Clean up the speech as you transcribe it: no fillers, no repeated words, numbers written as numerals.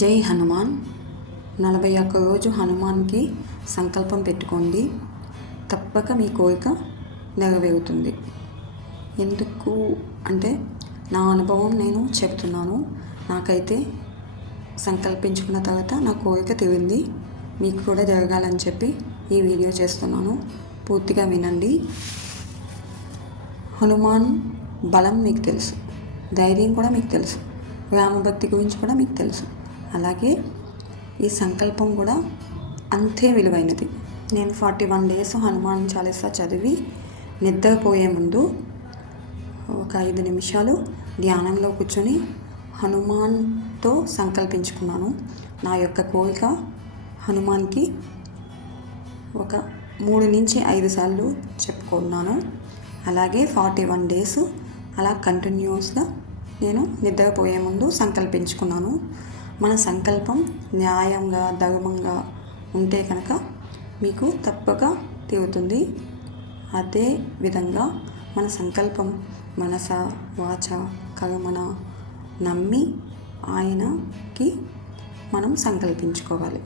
జై హనుమాన్. 41 రోజు హనుమాన్కి సంకల్పం పెట్టుకోండి, తప్పక మీ కోరిక నెరవేరుతుంది. ఎందుకు అంటే నా అనుభవం నేను చెప్తున్నాను. నాకైతే సంకల్పించుకున్న తర్వాత నా కోరిక తీరింది. మీకు కూడా జరగాలని చెప్పి ఈ వీడియో చేస్తున్నాను. పూర్తిగా వినండి. హనుమాన్ బలం మీకు తెలుసు, ధైర్యం కూడా మీకు తెలుసు, రామభక్తి గురించి కూడా మీకు తెలుసు. అలాగే ఈ సంకల్పం కూడా అంతే విలువైనది. నేను 41 డేస్ హనుమాన్ చాలీసా చదివి నిద్రపోయే ముందు ఒక 5 నిమిషాలు ధ్యానంలో కూర్చొని హనుమాన్తో సంకల్పించుకున్నాను. నా యొక్క కోరిక హనుమాన్కి ఒక 3 నుంచి 5 సార్లు చెప్పుకున్నాను. అలాగే 41 డేస్ అలా కంటిన్యూస్గా నేను నిద్రపోయే ముందు సంకల్పించుకున్నాను. మన సంకల్పం న్యాయంగా, ధర్మంగా ఉంటే కనుక మీకు తప్పక తీరుతుంది. అదే విధంగా మన సంకల్పం మనస, వాచ, కర్మన నమ్మి ఆయనకి మనం సంకల్పించుకోవాలి.